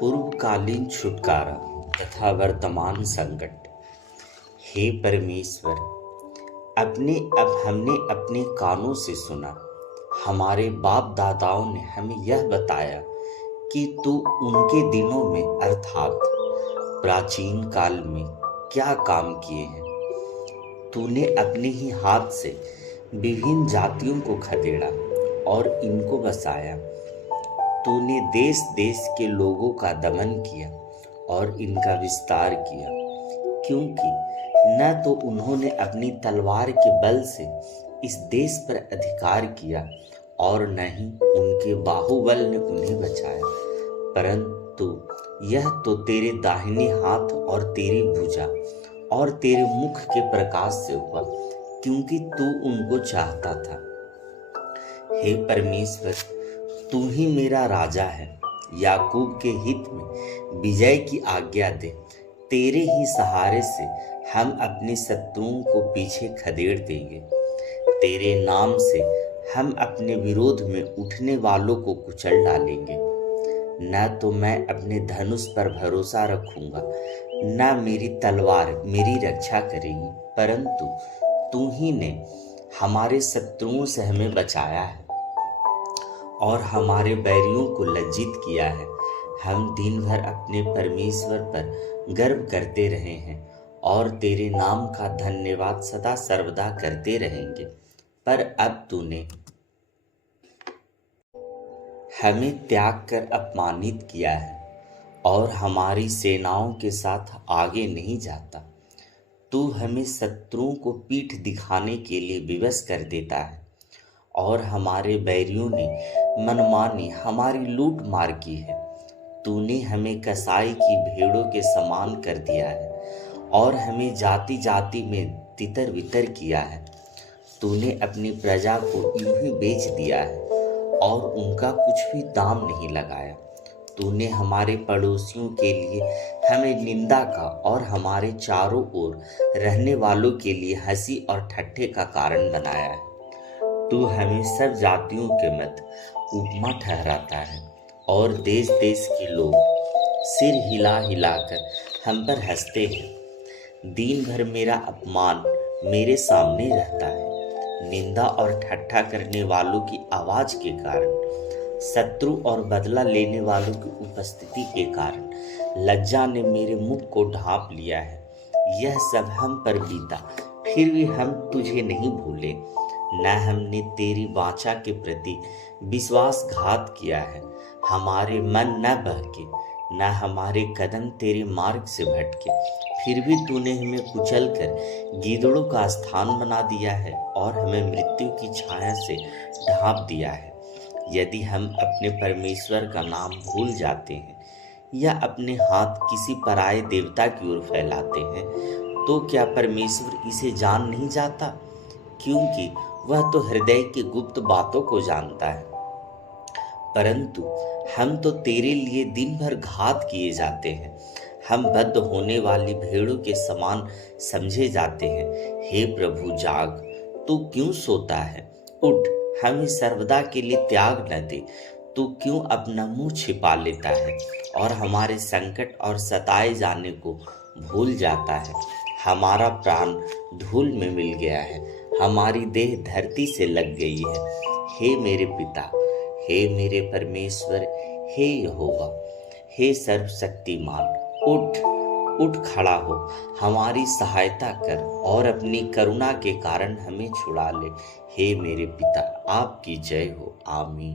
पूर्वकालीन छुटकारा तथा वर्तमान संकट। हे परमेश्वर, अब हमने अपने कानों से सुना, हमारे बाप दादाओं ने हमें यह बताया कि तू उनके दिनों में अर्थात प्राचीन काल में क्या काम किए हैं। तूने अपने ही हाथ से विभिन्न जातियों को खदेड़ा और इनको बसाया। तूने देश देश के लोगों का दमन किया और इनका विस्तार किया, क्योंकि न तो उन्होंने अपनी तलवार के बल से इस देश पर अधिकार किया और न ही उनके बाहुबल ने उन्हें बचाया, परंतु यह तो तेरे दाहिने हाथ और तेरी भुजा और तेरे मुख के प्रकाश से हुआ, क्योंकि तू उनको चाहता था। हे परमेश्वर, तू ही मेरा राजा है। याकूब के हित में विजय की आज्ञा दे। तेरे ही सहारे से हम अपने शत्रुओं को पीछे खदेड़ देंगे। तेरे नाम से हम अपने विरोध में उठने वालों को कुचल डालेंगे। न तो मैं अपने धनुष पर भरोसा रखूंगा, न मेरी तलवार मेरी रक्षा करेगी, परंतु तू ही ने हमारे शत्रुओं से हमें बचाया है और हमारे बैरियों को लज्जित किया है। हम दिन भर अपने परमेश्वर पर गर्व करते रहे हैं और तेरे नाम का धन्यवाद सदा सर्वदा करते रहेंगे। पर अब तूने हमें त्याग कर अपमानित किया है और हमारी सेनाओं के साथ आगे नहीं जाता। तू हमें शत्रुओं को पीठ दिखाने के लिए विवश कर देता है और हमारे बैरियों ने मनमानी हमारी लूट मार की है। तूने हमें कसाई की भेड़ों के समान कर दिया है और हमें जाति जाति में तितर बितर किया है। तूने अपनी प्रजा को यूं ही बेच दिया है और उनका कुछ भी दाम नहीं लगाया। तूने हमारे पड़ोसियों के लिए हमें निंदा का और हमारे चारों ओर रहने वालों के लिए हंसी और ठट्ठे का कारण बनाया है। तू हमें सब जातियों के मध्य उपमा ठहराता है और देश देश के लोग सिर हिला हिलाकर हम पर हंसते हैं। दिन भर मेरा अपमान मेरे सामने रहता है। निंदा और ठट्ठा करने वालों की आवाज के कारण, शत्रु और बदला लेने वालों की उपस्थिति के कारण लज्जा ने मेरे मुख को ढांप लिया है। यह सब हम पर बीता, फिर भी हम तुझे नहीं भूले। न हमने तेरी वाचा के प्रति विश्वासघात किया है। हमारे मन न बहके, न हमारे कदम तेरे मार्ग से भटके, फिर भी तूने हमें कुचल कर गीदड़ों का स्थान बना दिया है और हमें मृत्यु की छाया से ढांप दिया है। यदि हम अपने परमेश्वर का नाम भूल जाते हैं या अपने हाथ किसी पराये देवता की ओर फैलाते हैं, तो क्या परमेश्वर इसे जान नहीं जाता? क्योंकि वह तो हृदय की गुप्त बातों को जानता है। परंतु हम तो तेरे लिए दिन भर घात किए जाते हैं। हम बद्ध होने वाली भेड़ों के समान समझे जाते हैं। हे प्रभु, जाग, तू क्यों सोता है? उठ, हमें सर्वदा के लिए त्याग न दे। तू क्यों अपना मुंह छिपा लेता है और हमारे संकट और सताए जाने को भूल जाता है? हमारा प्राण धूल में मिल गया है, हमारी देह धरती से लग गई है। हे मेरे पिता, हे मेरे परमेश्वर, हे यहोवा, हे सर्वशक्तिमान, उठ उठ खड़ा हो, हमारी सहायता कर और अपनी करुणा के कारण हमें छुड़ा ले। हे मेरे पिता, आपकी जय हो। आमीन।